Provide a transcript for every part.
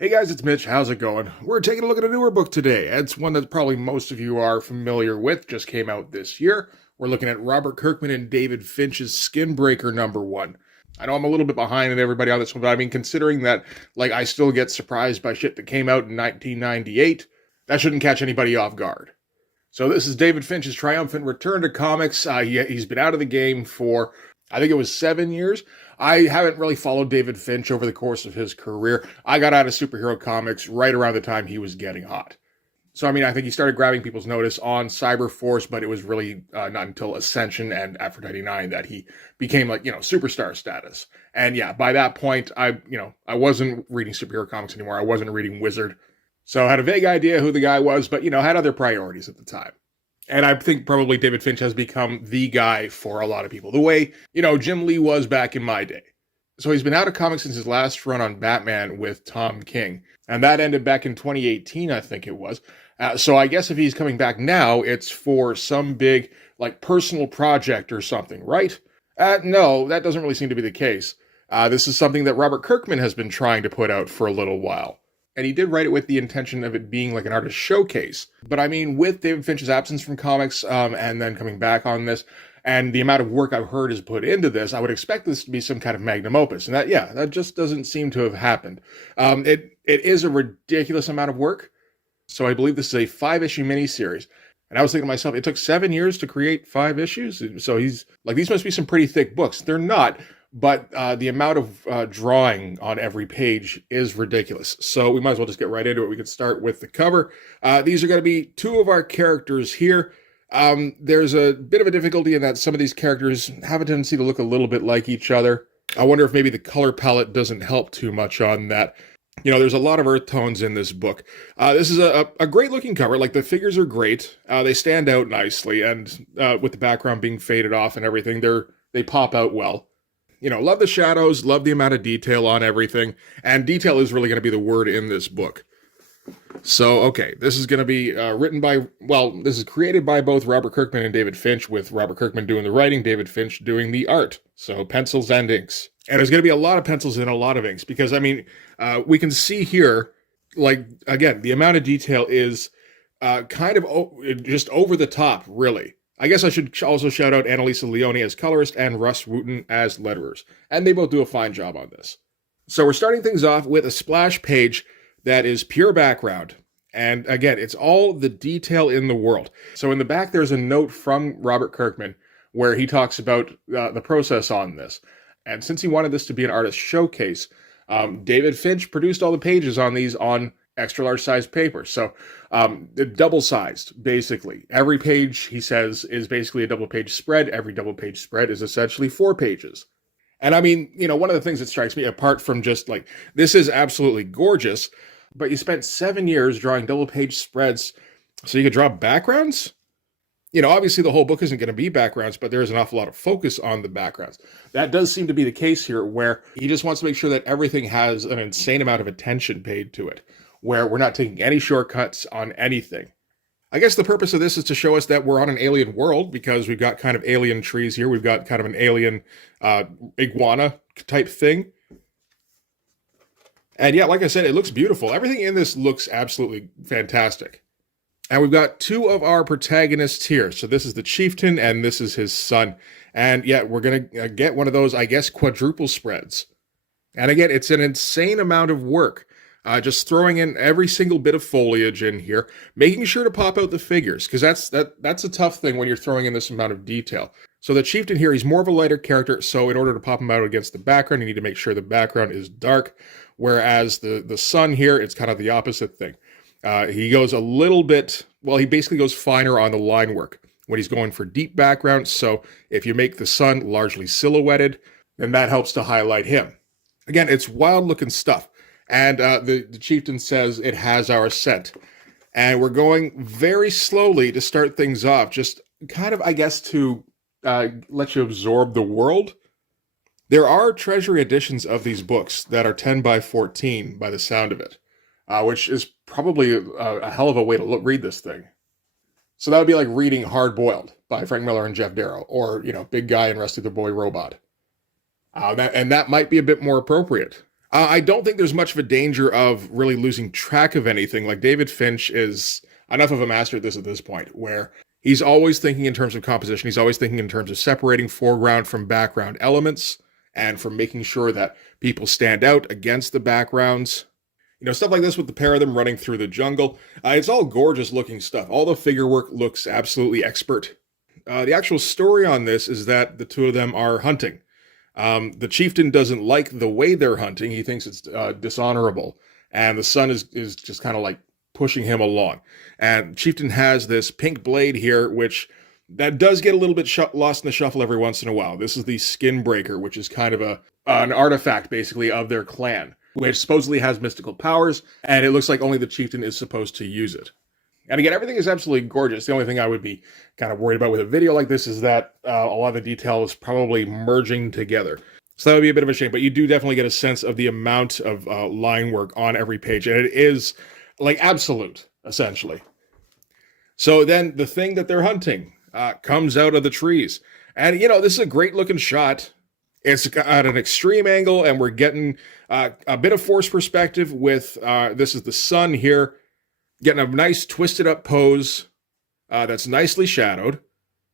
Hey guys, it's Mitch. How's it going? We're taking a look at a newer book today. It's one that probably most of you are familiar with, just came out this year. We're looking at Robert Kirkman and David Finch's Skinbreaker #1. I know I'm a little bit behind in everybody on this one, but I mean, considering that, I still get surprised by shit that came out in 1998, that shouldn't catch anybody off guard. So this is David Finch's triumphant return to comics. He's been out of the game for, I think it was 7 years. I haven't really followed David Finch over the course of his career. I got out of superhero comics right around the time he was getting hot. So, I mean, I think he started grabbing people's notice on Cyberforce, but it was really not until Ascension and Aphrodite 9 that he became superstar status. And yeah, by that point, I wasn't reading superhero comics anymore. I wasn't reading Wizard. So I had a vague idea who the guy was, but, had other priorities at the time. And I think probably David Finch has become the guy for a lot of people, the way, Jim Lee was back in my day. So he's been out of comics since his last run on Batman with Tom King. And that ended back in 2018, I think it was. So I guess if he's coming back now, it's for some big, personal project or something, right? No, that doesn't really seem to be the case. This is something that Robert Kirkman has been trying to put out for a little while. And he did write it with the intention of it being like an artist showcase. But I mean, with David Finch's absence from comics and then coming back on this, and the amount of work I've heard is put into this, I would expect this to be some kind of magnum opus. And that just doesn't seem to have happened. It is a ridiculous amount of work. So I believe this is a 5-issue miniseries. And I was thinking to myself, it took 7 years to create 5 issues. So he's these must be some pretty thick books. They're not. But the amount of drawing on every page is ridiculous. So we might as well just get right into it. We could start with the cover. These are going to be two of our characters here. There's a bit of a difficulty in that some of these characters have a tendency to look a little bit like each other. I wonder if maybe the color palette doesn't help too much on that. There's a lot of earth tones in this book. This is a great looking cover. The figures are great. They stand out nicely. And with the background being faded off and everything, they pop out well. Love the shadows, love the amount of detail on everything, and detail is really going to be the word in this book. So, okay, this is going to be this is created by both Robert Kirkman and David Finch, with Robert Kirkman doing the writing, David Finch doing the art. So, pencils and inks. And there's going to be a lot of pencils and a lot of inks, because, we can see here, again, the amount of detail is kind of just over the top, really. I guess I should also shout out Annalisa Leone as colorist and Russ Wooten as letterers. And they both do a fine job on this. So we're starting things off with a splash page that is pure background. And again, it's all the detail in the world. So in the back, there's a note from Robert Kirkman where he talks about the process on this. And since he wanted this to be an artist showcase, David Finch produced all the pages on these on extra large size paper. So double sized, basically. Every page, he says, is basically a double page spread. Every double page spread is essentially 4 pages. And one of the things that strikes me, apart from just this is absolutely gorgeous, but you spent 7 years drawing double page spreads so you could draw backgrounds? Obviously the whole book isn't going to be backgrounds, but there's an awful lot of focus on the backgrounds. That does seem to be the case here, where he just wants to make sure that everything has an insane amount of attention paid to it, where we're not taking any shortcuts on anything. I guess the purpose of this is to show us that we're on an alien world, because we've got kind of alien trees here. We've got kind of an alien iguana type thing. And yeah, like I said, it looks beautiful. Everything in this looks absolutely fantastic. And we've got 2 of our protagonists here. So this is the chieftain and this is his son. And yeah, we're going to get one of those, I guess, quadruple spreads. And again, it's an insane amount of work. Just throwing in every single bit of foliage in here, making sure to pop out the figures, because that's a tough thing when you're throwing in this amount of detail. So the chieftain here, he's more of a lighter character, so in order to pop him out against the background, you need to make sure the background is dark, whereas the son here, it's kind of the opposite thing. He goes a little bit, he basically goes finer on the line work when he's going for deep background, so if you make the sun largely silhouetted, then that helps to highlight him. Again, it's wild-looking stuff. And the chieftain says it has our scent. And we're going very slowly to start things off, just kind of, I guess, to let you absorb the world. There are treasury editions of these books that are 10 by 14 by the sound of it, which is probably a hell of a way to read this thing. So that would be like reading Hard Boiled by Frank Miller and Jeff Darrow, or, Big Guy and Rusty the Boy Robot. And that might be a bit more appropriate. I don't think there's much of a danger of really losing track of anything. Like David Finch is enough of a master at this point, where he's always thinking in terms of composition. He's always thinking in terms of separating foreground from background elements and from making sure that people stand out against the backgrounds. You know, stuff like this with the pair of them running through the jungle. It's all gorgeous looking stuff. All the figure work looks absolutely expert. The actual story on this is that the two of them are hunting. The chieftain doesn't like the way they're hunting. He thinks it's dishonorable. And the son is just kind of like pushing him along. And chieftain has this pink blade here, which that does get a little bit lost in the shuffle every once in a while. This is the SKINBREAKER, which is kind of an artifact, basically, of their clan, which supposedly has mystical powers, and it looks like only the chieftain is supposed to use it. And again, everything is absolutely gorgeous. The only thing I would be kind of worried about with a video like this is that a lot of the detail is probably merging together. So that would be a bit of a shame, but you do definitely get a sense of the amount of line work on every page, and it is like absolute, essentially. So then the thing that they're hunting comes out of the trees. And, you know, this is a great looking shot. It's at an extreme angle, and we're getting a bit of force perspective with, this is the sun here, getting a nice twisted up pose that's nicely shadowed.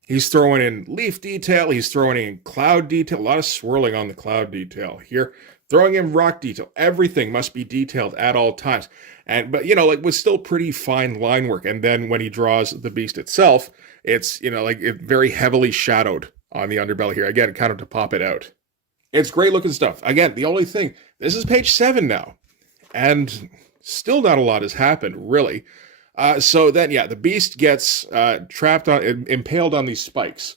He's throwing in leaf detail. He's throwing in cloud detail. A lot of swirling on the cloud detail here. Throwing in rock detail. Everything must be detailed at all times. But, you know, like with still pretty fine line work. And then when he draws the beast itself, it's, you know, like very heavily shadowed on the underbelly here. Again, kind of to pop it out. It's great looking stuff. Again, the only thing, this is page 7 now. And still not a lot has happened, really. So then, yeah, the beast gets impaled on these spikes.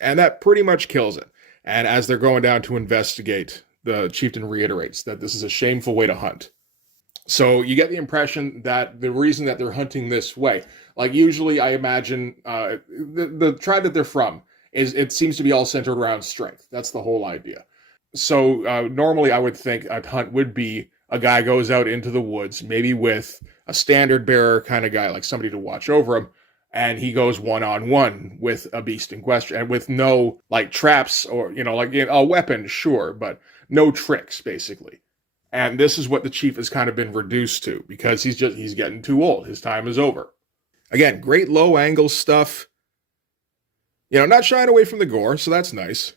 And that pretty much kills it. And as they're going down to investigate, the chieftain reiterates that this is a shameful way to hunt. So you get the impression that the reason that they're hunting this way, like usually I imagine the tribe that they're from, it seems to be all centered around strength. That's the whole idea. So normally I would think a hunt would be a guy goes out into the woods, maybe with a standard bearer kind of guy, like somebody to watch over him, and he goes one-on-one with a beast in question, and with no, like, traps or, you know, like a weapon, sure, but no tricks, basically. And this is what the chief has kind of been reduced to, because he's getting too old. His time is over. Again, great low-angle stuff. You know, not shying away from the gore, so that's nice.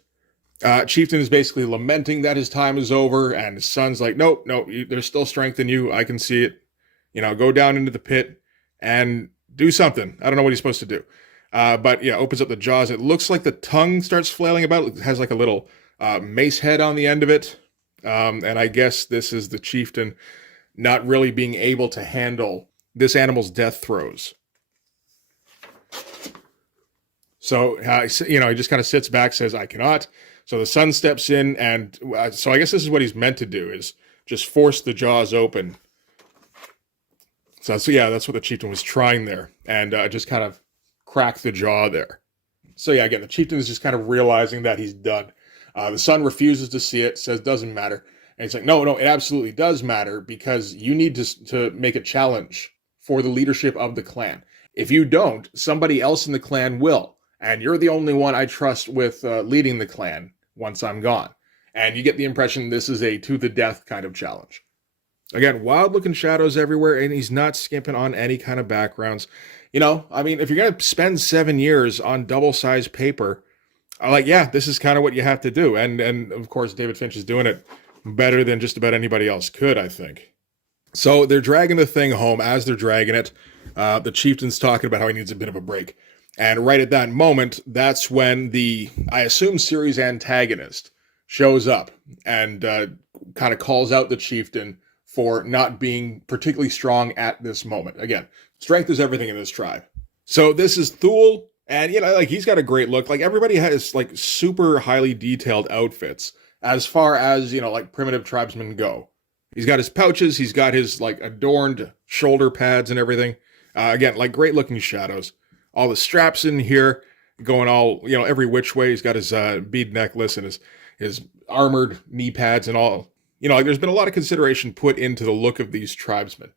Chieftain is basically lamenting that his time is over, and his son's like, nope, there's still strength in you. I can see it. You know, go down into the pit and do something. I don't know what he's supposed to do. But yeah, opens up the jaws. It looks like the tongue starts flailing about. It has like a little mace head on the end of it. And I guess this is the chieftain not really being able to handle this animal's death throes. So, you know, he just kind of sits back, says, I cannot. So the son steps in, and so I guess this is what he's meant to do, is just force the jaws open. So yeah, that's what the chieftain was trying there, and just kind of crack the jaw there. So yeah, again, the chieftain is just kind of realizing that he's done. The son refuses to see it, says doesn't matter. And he's like, no, it absolutely does matter, because you need to make a challenge for the leadership of the clan. If you don't, somebody else in the clan will. And you're the only one I trust with leading the clan once I'm gone. And you get the impression this is a to the death kind of challenge. Again, wild looking shadows everywhere, and he's not skimping on any kind of backgrounds. You know, I mean, if you're going to spend 7 years on double-sized paper, like, yeah, this is kind of what you have to do. And of course, David Finch is doing it better than just about anybody else could, I think. So they're dragging the thing home. As they're dragging it, the chieftain's talking about how he needs a bit of a break. And right at that moment, that's when the, I assume, series antagonist shows up and kind of calls out the chieftain for not being particularly strong at this moment. Again, strength is everything in this tribe. So this is Thule, and, you know, like, he's got a great look. Like, everybody has, like, super highly detailed outfits as far as, you know, like, primitive tribesmen go. He's got his pouches, he's got his, like, adorned shoulder pads and everything. Again, like, great looking shadows. All the straps in here going all, you know, every which way. He's got his bead necklace and his armored knee pads and all. You know, like, there's been a lot of consideration put into the look of these tribesmen.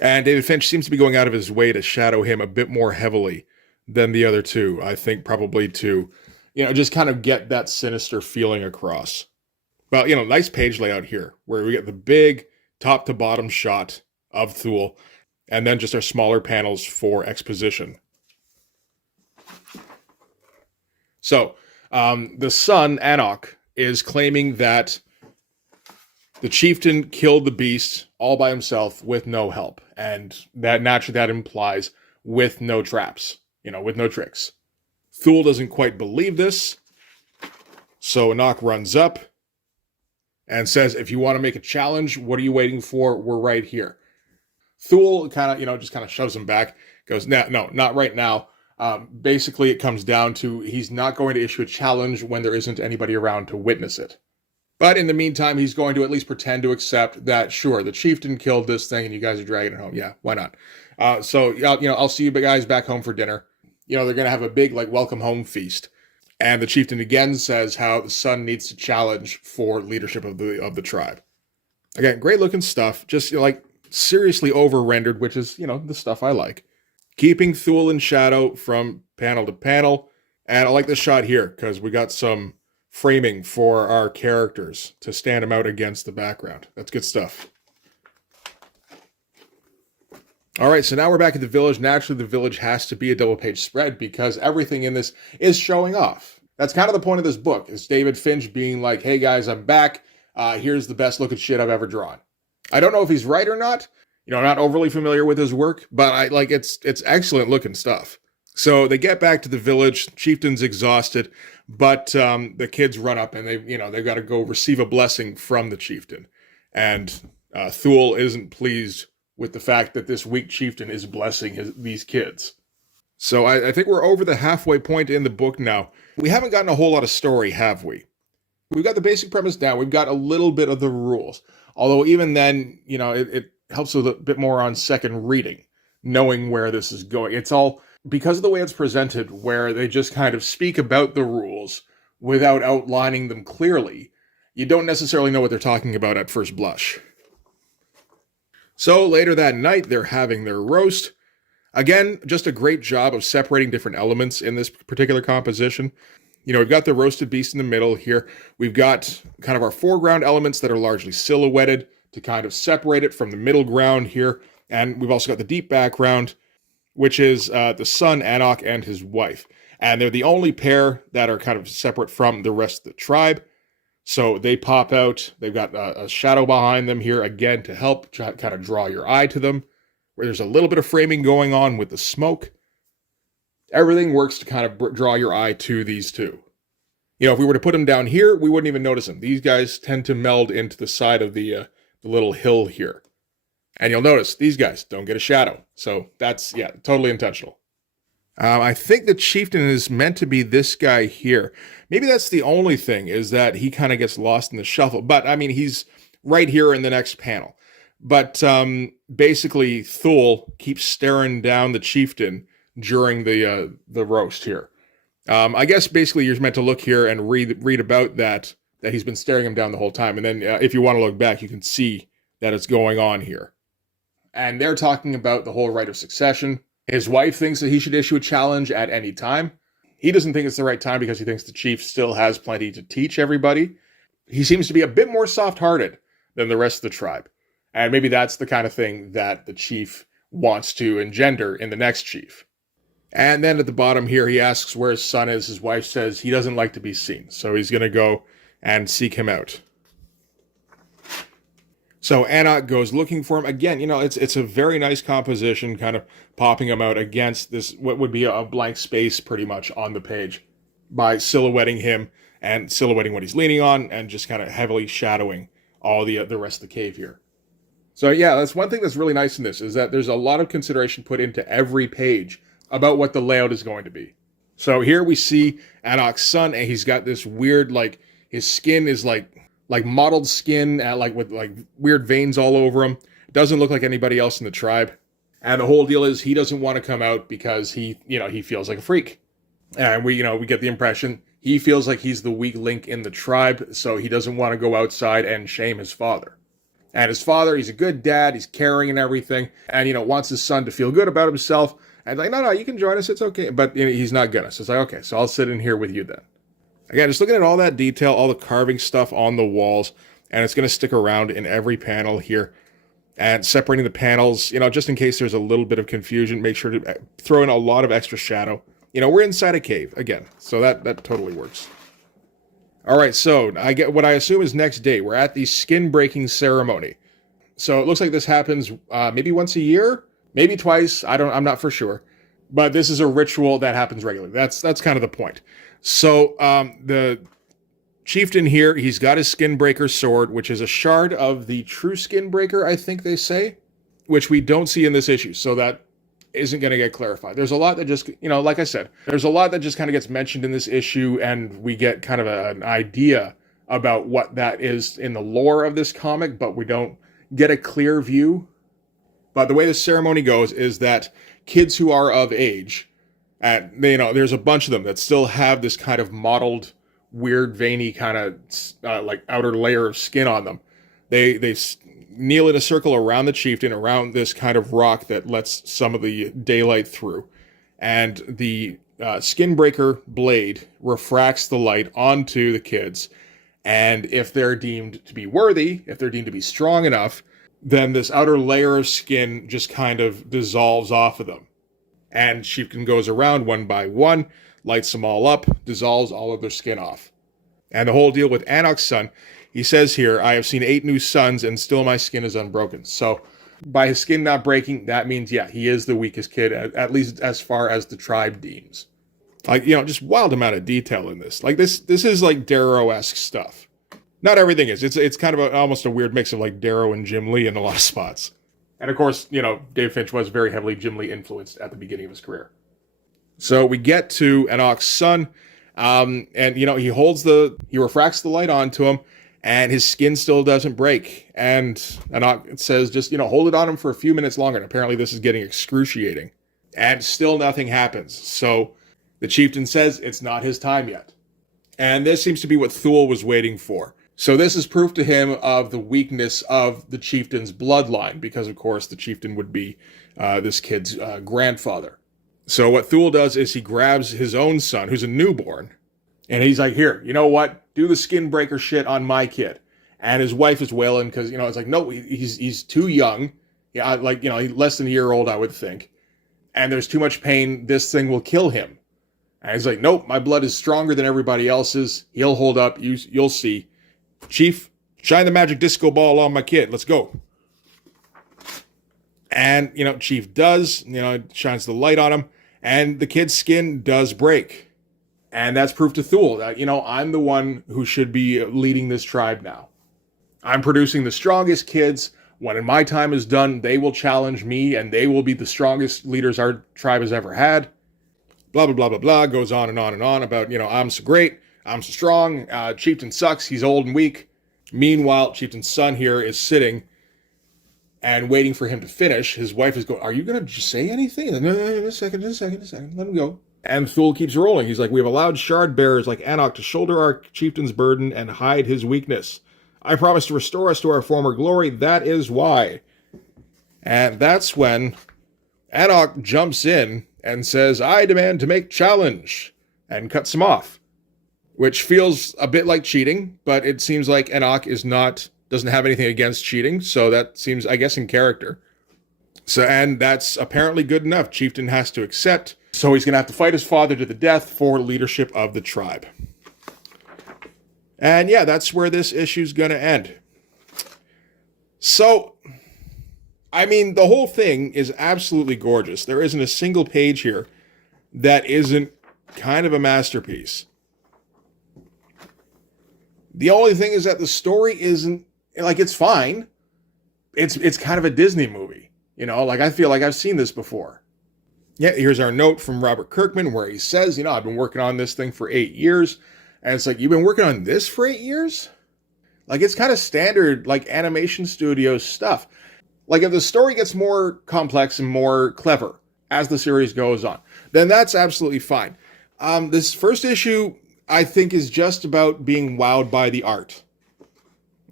And David Finch seems to be going out of his way to shadow him a bit more heavily than the other two. I think probably to, you know, just kind of get that sinister feeling across. Well, nice page layout here where we get the big top to bottom shot of Thule and then just our smaller panels for exposition. So, the son, Anok, is claiming that the chieftain killed the beast all by himself with no help. And that naturally that implies with no traps, with no tricks. Thule doesn't quite believe this. So Anok runs up and says, if you want to make a challenge, what are you waiting for? We're right here. Thule kind of, just kind of shoves him back, goes, no, not right now. Basically, it comes down to he's not going to issue a challenge when there isn't anybody around to witness it. But in the meantime, he's going to at least pretend to accept that, sure, the chieftain killed this thing and you guys are dragging it home. Yeah, why not? So, I'll see you guys back home for dinner. They're going to have a big, welcome home feast. And the chieftain again says how the son needs to challenge for leadership of the tribe. Again, great looking stuff. Just, seriously over-rendered, which is, the stuff I like. Keeping Thule in shadow from panel to panel. And I like this shot here because we got some framing for our characters to stand them out against the background. That's good stuff. All right, so now we're back at the village. Naturally, the village has to be a double-page spread because everything in this is showing off. That's kind of the point of this book, is David Finch being like, hey guys, I'm back. Here's the best looking shit I've ever drawn. I don't know if he's right or not. I'm not overly familiar with his work, but it's excellent looking stuff. So they get back to the village. Chieftain's exhausted, but the kids run up and they've got to go receive a blessing from the chieftain. And Thule isn't pleased with the fact that this weak chieftain is blessing these kids. So I think we're over the halfway point in the book now. We haven't gotten a whole lot of story, have we? We've got the basic premise down. We've got a little bit of the rules. Although even then, it helps with a bit more on second reading, knowing where this is going. It's all because of the way it's presented, where they just kind of speak about the rules without outlining them clearly. You don't necessarily know what they're talking about at first blush. So later that night, they're having their roast. Again, just a great job of separating different elements in this particular composition. We've got the roasted beast in the middle here. We've got kind of our foreground elements that are largely silhouetted to kind of separate it from the middle ground here. And we've also got the deep background, which is the son, Anok, and his wife. And they're the only pair that are kind of separate from the rest of the tribe. So they pop out. They've got a shadow behind them here, again, to help kind of draw your eye to them, where there's a little bit of framing going on with the smoke. Everything works to kind of draw your eye to these two. If we were to put them down here, we wouldn't even notice them. These guys tend to meld into the side of the little hill here. And you'll notice these guys don't get a shadow. So that's, totally intentional. I think the chieftain is meant to be this guy here. Maybe that's the only thing, is that he kind of gets lost in the shuffle. But, he's right here in the next panel. But basically, Thule keeps staring down the chieftain during the roast here. I guess basically you're meant to look here and read about that he's been staring him down the whole time. And then if you want to look back, you can see that it's going on here. And they're talking about the whole right of succession. His wife thinks that he should issue a challenge at any time. He doesn't think it's the right time because he thinks the chief still has plenty to teach everybody. He seems to be a bit more soft-hearted than the rest of the tribe. And maybe that's the kind of thing that the chief wants to engender in the next chief. And then at the bottom here, he asks where his son is. His wife says he doesn't like to be seen, so he's going to go and seek him out. So Anok goes looking for him. Again, it's a very nice composition, kind of popping him out against this, what would be a blank space pretty much on the page, by silhouetting him and silhouetting what he's leaning on and just kind of heavily shadowing all the rest of the cave here. So that's one thing that's really nice in this, is that there's a lot of consideration put into every page about what the layout is going to be. So here we see Anok's son, and he's got this weird, his skin is like mottled skin, with weird veins all over him. Doesn't look like anybody else in the tribe. And the whole deal is he doesn't want to come out because he feels like a freak. And we get the impression he feels like he's the weak link in the tribe, so he doesn't want to go outside and shame his father. And his father, he's a good dad, he's caring and everything, and, wants his son to feel good about himself. And no, you can join us, it's okay. But he's not gonna. So it's like, okay, so I'll sit in here with you then. Again, just looking at all that detail, all the carving stuff on the walls, and it's going to stick around in every panel here. And separating the panels, just in case there's a little bit of confusion, make sure to throw in a lot of extra shadow. We're inside a cave, again, so that totally works. All right, so I get what I assume is next day. We're at the skin breaking ceremony. So it looks like this happens maybe once a year, maybe twice. I'm not for sure. But this is a ritual that happens regularly. That's kind of the point. So the chieftain here, he's got his Skinbreaker sword, which is a shard of the true Skinbreaker, I think they say, which we don't see in this issue. So that isn't going to get clarified. There's a lot that just, like I said, there's a lot that just kind of gets mentioned in this issue, and we get kind of an idea about what that is in the lore of this comic, but we don't get a clear view. But the way the ceremony goes is that kids who are of age, and there's a bunch of them that still have this kind of mottled, weird, veiny kind of like outer layer of skin on them. They kneel in a circle around the chieftain, around this kind of rock that lets some of the daylight through. And the Skinbreaker blade refracts the light onto the kids. And if they're deemed to be worthy, if they're deemed to be strong enough, then this outer layer of skin just kind of dissolves off of them. And chieftain goes around one by one, lights them all up, dissolves all of their skin off. And the whole deal with Anok's son, he says here, I have seen 8 new suns and still my skin is unbroken. So by his skin not breaking, that means, yeah, he is the weakest kid, at least as far as the tribe deems. Like, just wild amount of detail in this. Like this is like Darrow-esque stuff. Not everything is. It's kind of almost a weird mix of like Darrow and Jim Lee in a lot of spots. And of course, David Finch was very heavily Jim Lee influenced at the beginning of his career. So we get to Anok's son, and he refracts the light onto him, and his skin still doesn't break. And Anok says, just, hold it on him for a few minutes longer. And apparently this is getting excruciating. And still nothing happens. So the chieftain says it's not his time yet. And this seems to be what Thule was waiting for. So this is proof to him of the weakness of the chieftain's bloodline, because of course the chieftain would be this kid's grandfather. So what Thule does is he grabs his own son, who's a newborn, and he's like, here, you know what? Do the Skinbreaker shit on my kid. And his wife is wailing because, it's like, no, he's too young. Yeah, less than a year old, I would think. And there's too much pain. This thing will kill him. And he's like, nope, my blood is stronger than everybody else's. He'll hold up. You'll see. Chief, shine the magic disco ball on my kid. Let's go. And, Chief does, shines the light on him. And the kid's skin does break. And that's proof to Thule that, I'm the one who should be leading this tribe now. I'm producing the strongest kids. When my time is done, they will challenge me and they will be the strongest leaders our tribe has ever had. Blah, blah, blah, blah, blah. Goes on and on and on about, I'm so great. I'm so strong. Chieftain sucks. He's old and weak. Meanwhile, Chieftain's son here is sitting and waiting for him to finish. His wife is going, are you going to say anything? No, just a second. Let him go. And Thule keeps rolling. He's like, we have allowed shard bearers like Anok to shoulder our chieftain's burden and hide his weakness. I promise to restore us to our former glory. That is why. And that's when Anok jumps in and says, I demand to make challenge, and cuts him off. Which feels a bit like cheating, but it seems like Anok doesn't have anything against cheating, so that seems, I guess, in character. So, and that's apparently good enough. Chieftain has to accept, so he's going to have to fight his father to the death for leadership of the tribe. And yeah, that's where this issue's going to end. So, I mean, the whole thing is absolutely gorgeous. There isn't a single page here that isn't kind of a masterpiece. The only thing is that the story isn't, it's fine. It's kind of a Disney movie. I feel like I've seen this before. Yeah, here's our note from Robert Kirkman where he says, I've been working on this thing for 8 years. And it's like, you've been working on this for 8 years? It's kind of standard, animation studio stuff. If the story gets more complex and more clever as the series goes on, then that's absolutely fine. This first issue, I think, is just about being wowed by the art.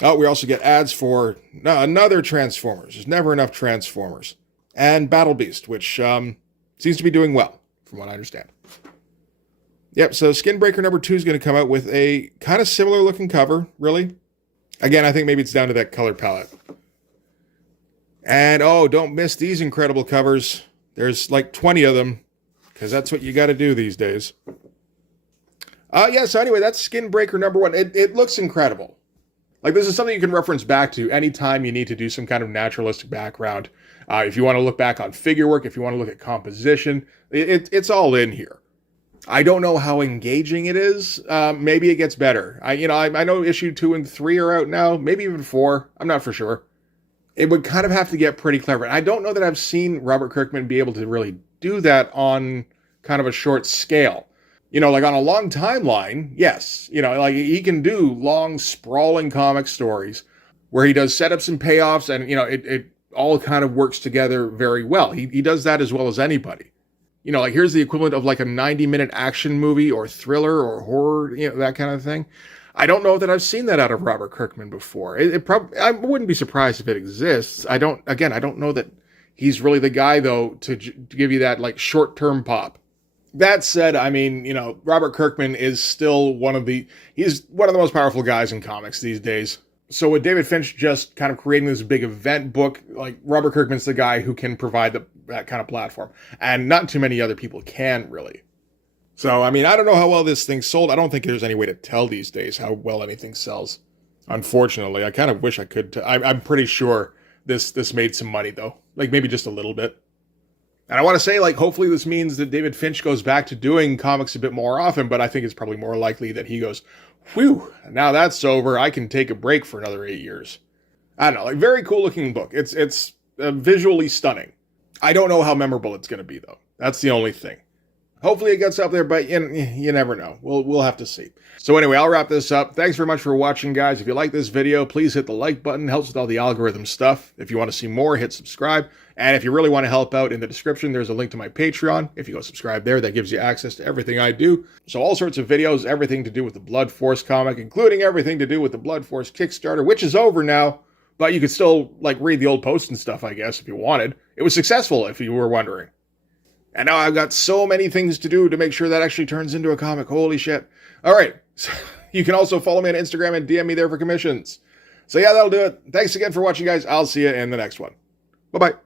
Oh, we also get ads for another Transformers. There's never enough Transformers. And Battle Beast, which seems to be doing well, from what I understand. Yep, so Skinbreaker number 2 is going to come out with a kind of similar looking cover, really. Again, I think maybe it's down to that color palette. And oh, don't miss these incredible covers. There's like 20 of them, because that's what you got to do these days. So anyway, that's Skinbreaker number 1. It looks incredible. Like, this is something you can reference back to anytime you need to do some kind of naturalistic background. If you want to look back on figure work, if you want to look at composition, it's all in here. I don't know how engaging it is. Maybe it gets better. I know issue 2 and 3 are out now, maybe even 4. I'm not for sure. It would kind of have to get pretty clever. And I don't know that I've seen Robert Kirkman be able to really do that on kind of a short scale. Like on a long timeline, yes. Like he can do long, sprawling comic stories where he does setups and payoffs, and, it all kind of works together very well. He does that as well as anybody. Like here's the equivalent of like a 90-minute action movie or thriller or horror, that kind of thing. I don't know that I've seen that out of Robert Kirkman before. I wouldn't be surprised if it exists. I don't know that he's really the guy, though, to give you that like short-term pop. That said, Robert Kirkman is still he's one of the most powerful guys in comics these days. So with David Finch just kind of creating this big event book, like Robert Kirkman's the guy who can provide that kind of platform. And not too many other people can, really. So, I don't know how well this thing sold. I don't think there's any way to tell these days how well anything sells. Unfortunately, I kind of wish I could. I'm pretty sure this made some money, though. Like, maybe just a little bit. And I want to say, like, hopefully this means that David Finch goes back to doing comics a bit more often, but I think it's probably more likely that he goes, whew, now that's over, I can take a break for another 8 years. I don't know, like, very cool looking book. It's visually stunning. I don't know how memorable it's going to be, though. That's the only thing. Hopefully it gets up there, but you never know. We'll have to see. So anyway, I'll wrap this up. Thanks very much for watching, guys. If you like this video, please hit the like button. It helps with all the algorithm stuff. If you want to see more, hit subscribe. And if you really want to help out, in the description, there's a link to my Patreon. If you go subscribe there, that gives you access to everything I do. So all sorts of videos, everything to do with the Blood Force comic, including everything to do with the Blood Force Kickstarter, which is over now. But you could still, like, read the old posts and stuff, I guess, if you wanted. It was successful, if you were wondering. And now I've got so many things to do to make sure that actually turns into a comic. Holy shit. All right. So you can also follow me on Instagram and DM me there for commissions. So yeah, that'll do it. Thanks again for watching, guys. I'll see you in the next one. Bye-bye.